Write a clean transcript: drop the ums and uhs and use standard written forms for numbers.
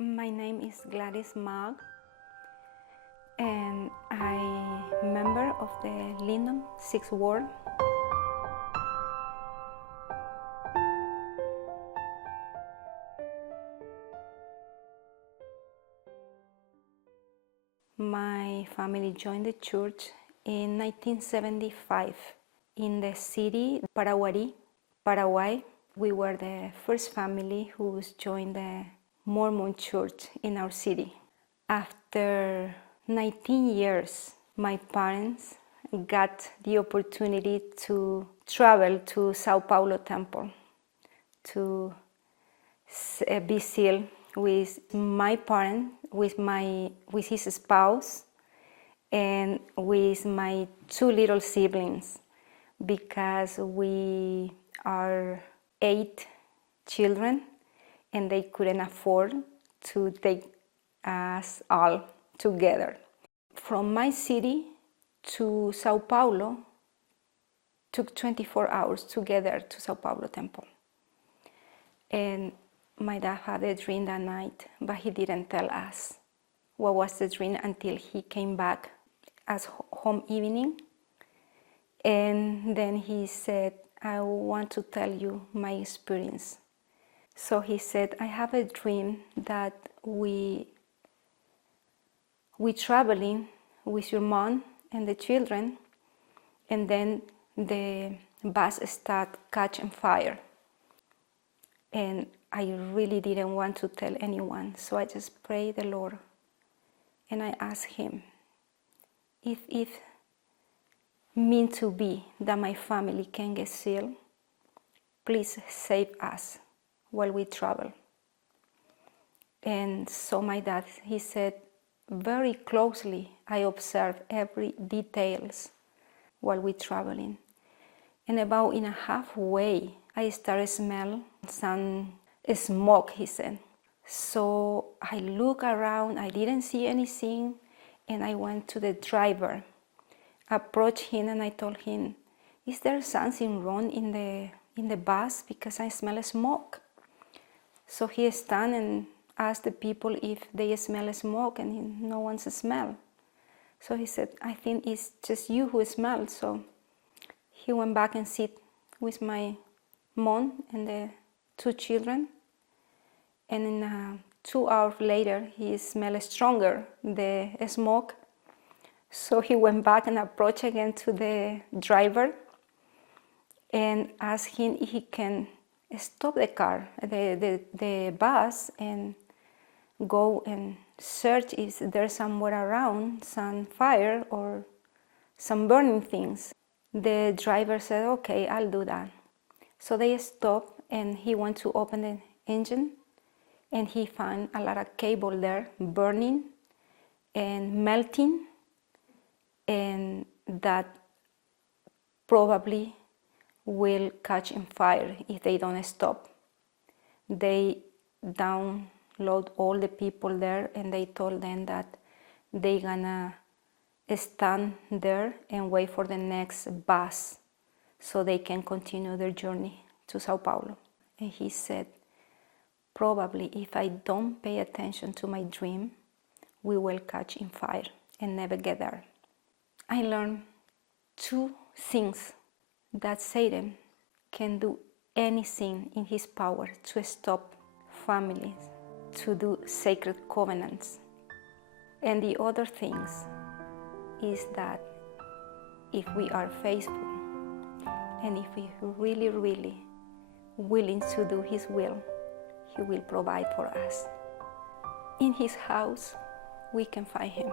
My name is Gladys Maag, and I'm a member of the Lindon Sixth Ward. My family joined the church in 1975 in the city Paraguay. We were the first family who joined the Mormon church in our city. After 19 years, my parents got the opportunity to travel to Sao Paulo temple to be sealed with my parent, with his spouse, and with my two little siblings, because we are 8 children and they couldn't afford to take us all together. From my city to Sao Paulo took 24 hours to get there to Sao Paulo temple. And my dad had a dream that night, but he didn't tell us what was the dream until he came back as home evening. And then he said, I want to tell you my experience. So he said, I have a dream that we traveling with your mom and the children, and then the bus start catching fire. And I really didn't want to tell anyone, so I just prayed the Lord, and I asked him, if it meant to be that my family can get sealed, please save us while we travel. And so my dad, he said, very closely I observed every details while we traveling. And about in a halfway, I started smell some smoke, he said. So I look around, I didn't see anything, and I went to the driver, approached him, and I told him, is there something wrong in the bus because I smell smoke? So he stand and asked the people if they smell smoke, and no one's smell. So he said, I think it's just you who smell. So he went back and sit with my mom and the 2 children. And in 2 hours later, he smelled stronger, the smoke. So he went back and approached again to the driver and asked him if he can stop the car, the bus, and go and search if there's somewhere around some fire or some burning things. The driver said, okay, I'll do that. So they stopped, and he went to open the engine, and he found a lot of cable there burning and melting, and that probably will catch in fire if they don't stop. They download all the people there, and they told them that they're gonna stand there and wait for the next bus so they can continue their journey to Sao Paulo. And he said, probably if I don't pay attention to my dream, we will catch in fire and never get there. I learned 2 things: that Satan can do anything in his power to stop families, to do sacred covenants. And the other things is that if we are faithful and if we really, really willing to do his will, he will provide for us. In his house, we can find him.